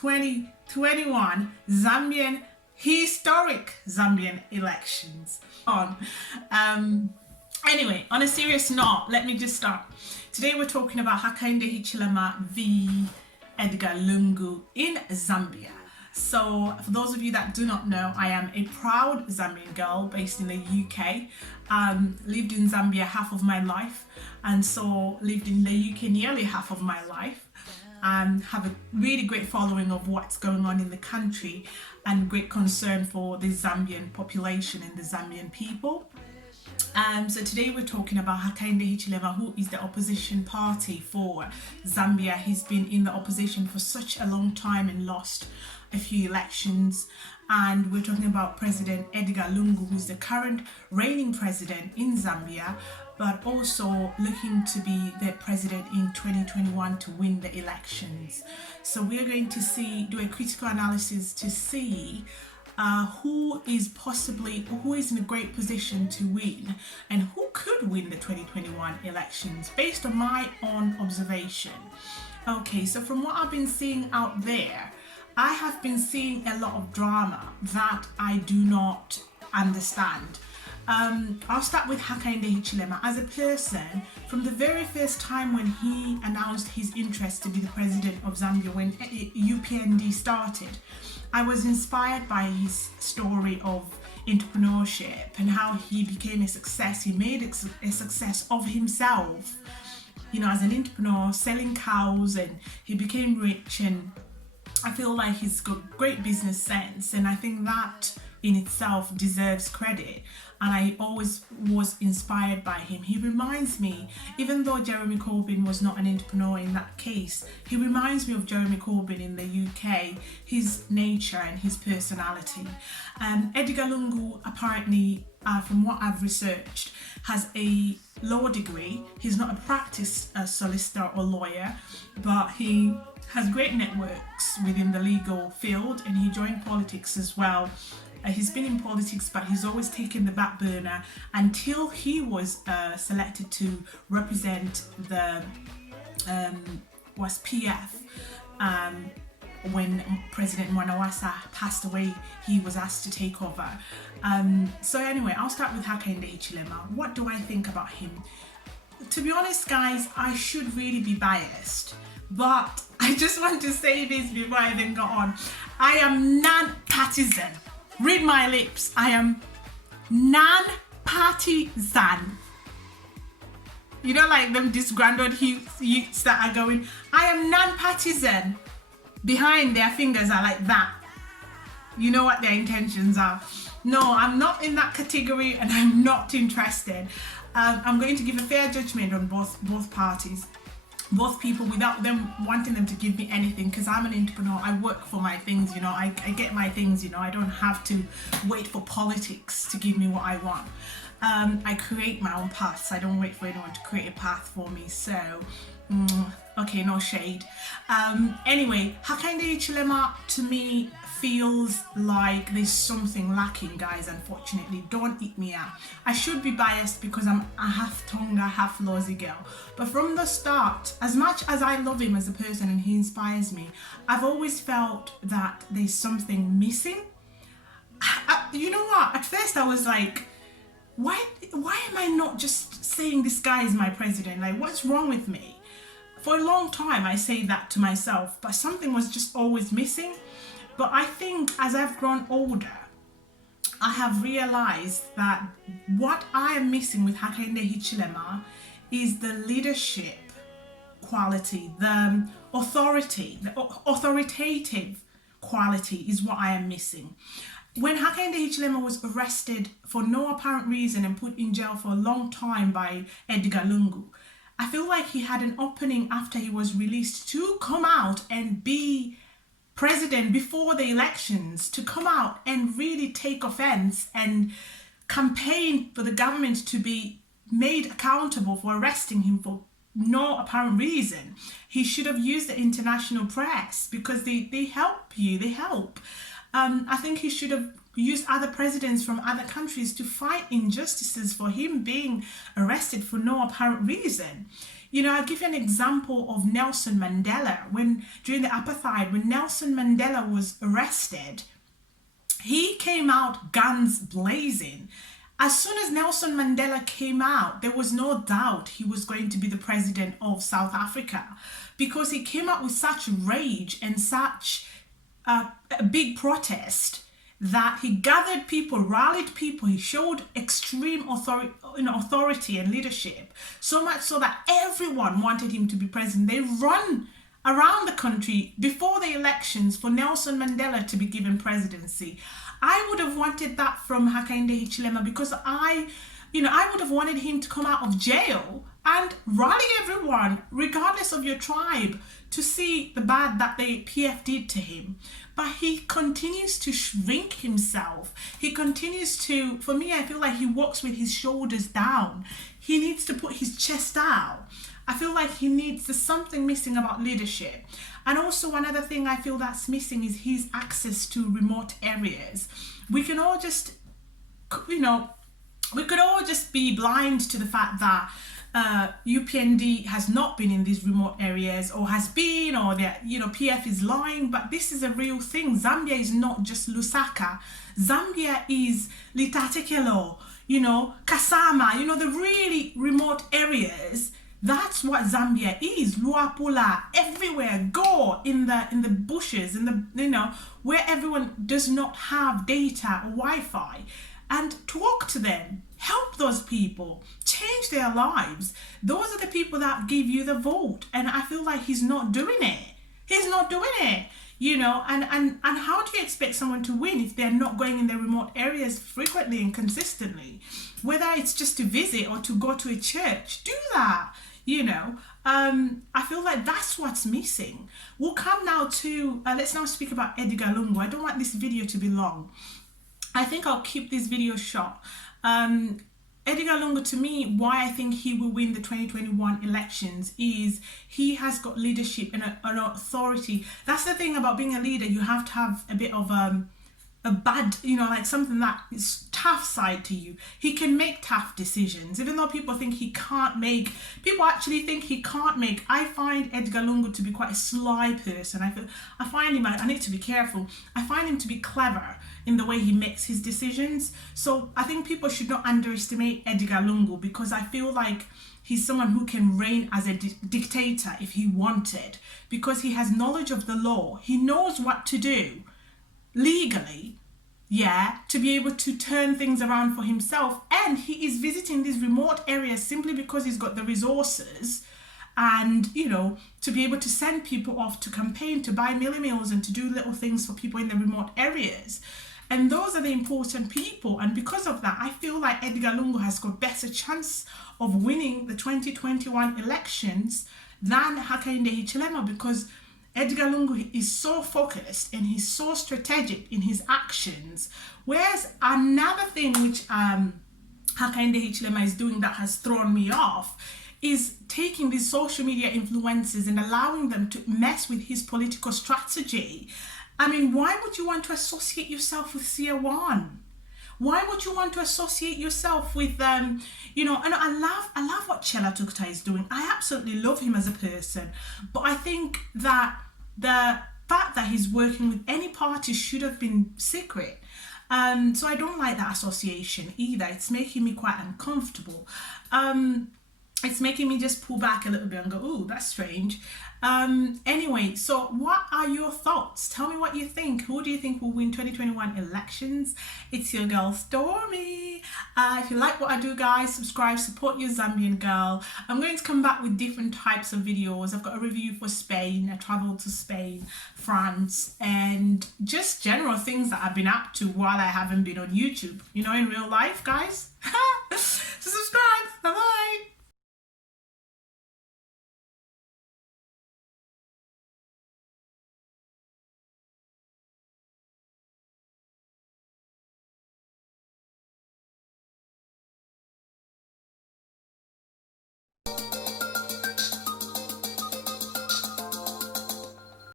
2021 historic Zambian elections on. Anyway, on a serious note, let me just start. Today we're talking about Hakainde Hichilema v Edgar Lungu in Zambia. So for those of you that do not know, I am a proud Zambian girl based in the UK. Lived in Zambia half of my life, and so lived in the UK nearly half of my life. Have a really great following of what's going on in the country and great concern for the Zambian population and the Zambian people. So today we're talking about Hakainde Hichilema, who is the opposition party for Zambia. He's been in the opposition for such a long time and lost a few elections. And we're talking about President Edgar Lungu, who's the current reigning president in Zambia, but also looking to be the president in 2021 to win the elections. So we're going to do a critical analysis to see who is in a great position to win and who could win the 2021 elections based on my own observation. Okay, so from what I've been seeing out there, I have been seeing a lot of drama that I do not understand. I'll start with Hakainde Hichilema. As a person, from the very first time when he announced his interest to be the president of Zambia, when UPND started, I was inspired by his story of entrepreneurship and how he became a success. He made a success of himself, as an entrepreneur, selling cows, and he became rich. And I feel like he's got great business sense, and I think that in itself deserves credit. And I always was inspired by him. He reminds me, even though Jeremy Corbyn was not an entrepreneur in that case, he reminds me of Jeremy Corbyn in the UK, his nature and his personality. Edgar Lungu, apparently, from what I've researched, has a law degree. He's not a practiced solicitor or lawyer, but he has great networks within the legal field, and he joined politics as well. He's been in politics, but he's always taken the back burner until he was selected to represent the PF. When President Mwanawasa passed away, he was asked to take over. So anyway, I'll start with Hakainde Hichilema. What do I think about him? To be honest, guys, I should really be biased, but I just want to say this before I then go on. I am non-partisan. Read my lips. I am non-partisan. Like them disgruntled youths that are going, I am non-partisan. Behind their fingers are like that. You know what their intentions are. No, I'm not in that category, and I'm not interested. I'm going to give a fair judgment on both parties, both people, without them wanting them to give me anything, because I'm an entrepreneur. I work for my things, I get my things, I don't have to wait for politics to give me what I want. I create my own paths. I don't wait for anyone to create a path for me. So okay, no shade. Anyway, Hakainde Hichilema to me feels like there's something lacking, guys. Unfortunately, don't eat me out. I should be biased because I'm a half Tonga, half Lozi girl, but from the start, as much as I love him as a person and he inspires me, I've always felt that there's something missing. You know what, at first I was like, why am I not just saying this guy is my president? Like, what's wrong with me? For a long time I say that to myself, but something was just always missing. But I think as I've grown older, I have realized that what I am missing with Hakainde Hichilema is the leadership quality, the authoritative quality is what I am missing. When Hakainde Hichilema was arrested for no apparent reason and put in jail for a long time by Edgar Lungu, I feel like he had an opening after he was released to come out and be president before the elections, to come out and really take offense and campaign for the government to be made accountable for arresting him for no apparent reason. He should have used the international press because they help you, they help. I think he should have used other presidents from other countries to fight injustices for him being arrested for no apparent reason. I'll give you an example of Nelson Mandela. When during the apartheid, when Nelson Mandela was arrested, he came out guns blazing. As soon as Nelson Mandela came out, there was no doubt he was going to be the president of South Africa, because he came out with such rage and such a big protest that he gathered people, rallied people. He showed extreme authority and leadership, so much so that everyone wanted him to be president. They run around the country before the elections for Nelson Mandela to be given presidency. I would have wanted that from Hakainde Hichilema, because I would have wanted him to come out of jail and rally everyone, regardless of your tribe, to see the bad that the PF did to him. But he continues to shrink himself. He continues to, for me, I feel like he walks with his shoulders down. He needs to put his chest out. I feel like there's something missing about leadership. And also another thing I feel that's missing is his access to remote areas. We can all just, we could all just be blind to the fact that UPND has not been in these remote areas, or has been, or that PF is lying. But this is a real thing. Zambia is not just Lusaka. Zambia is Litatekelo, Kasama, the really remote areas. That's what Zambia is. Luapula, everywhere. Go in the bushes, where everyone does not have data or Wi-Fi, and talk to them. Help those people, change their lives. Those are the people that give you the vote, and I feel like he's not doing it. And how do you expect someone to win if they're not going in their remote areas frequently and consistently? Whether it's just to visit or to go to a church, do that. I feel like that's what's missing. We'll come now to, let's now speak about Edgar Lungu. I don't want this video to be long. I think I'll keep this video short. Edgar Lungu, to me, why I think he will win the 2021 elections is he has got leadership and an authority. That's the thing about being a leader. You have to have a bit of a bad, like something that is tough side to you. He can make tough decisions, even though people think he can't make. People actually think he can't make. I find Edgar Lungu to be quite a sly person. I find him, I need to be careful. I find him to be clever in the way he makes his decisions. So I think people should not underestimate Edgar Lungu, because I feel like he's someone who can reign as a dictator if he wanted, because he has knowledge of the law. He knows what to do legally, to be able to turn things around for himself. And he is visiting these remote areas simply because he's got the resources, and to be able to send people off to campaign, to buy meals, and to do little things for people in the remote areas. And those are the important people. And because of that, I feel like Edgar Lungu has got better chance of winning the 2021 elections than Hakainde Hichilema, because Edgar Lungu is so focused and he's so strategic in his actions. Whereas another thing which Hakainde Hichilema is doing that has thrown me off is taking these social media influencers and allowing them to mess with his political strategy. I mean, why would you want to associate yourself with Sia1? Why would you want to associate yourself with and I love what Chela Tukta is doing. I absolutely love him as a person, but I think that the fact that he's working with any party should have been secret. So I don't like that association either. It's making me quite uncomfortable. It's making me just pull back a little bit and go, ooh, that's strange. Anyway, so what are your thoughts? Tell me what you think. Who do you think will win 2021 elections? It's your girl Stormy. If you like what I do, guys, subscribe, support your Zambian girl. I'm going to come back with different types of videos. I've got a review for Spain. I traveled to Spain, France, and just general things that I've been up to while I haven't been on YouTube, in real life, guys.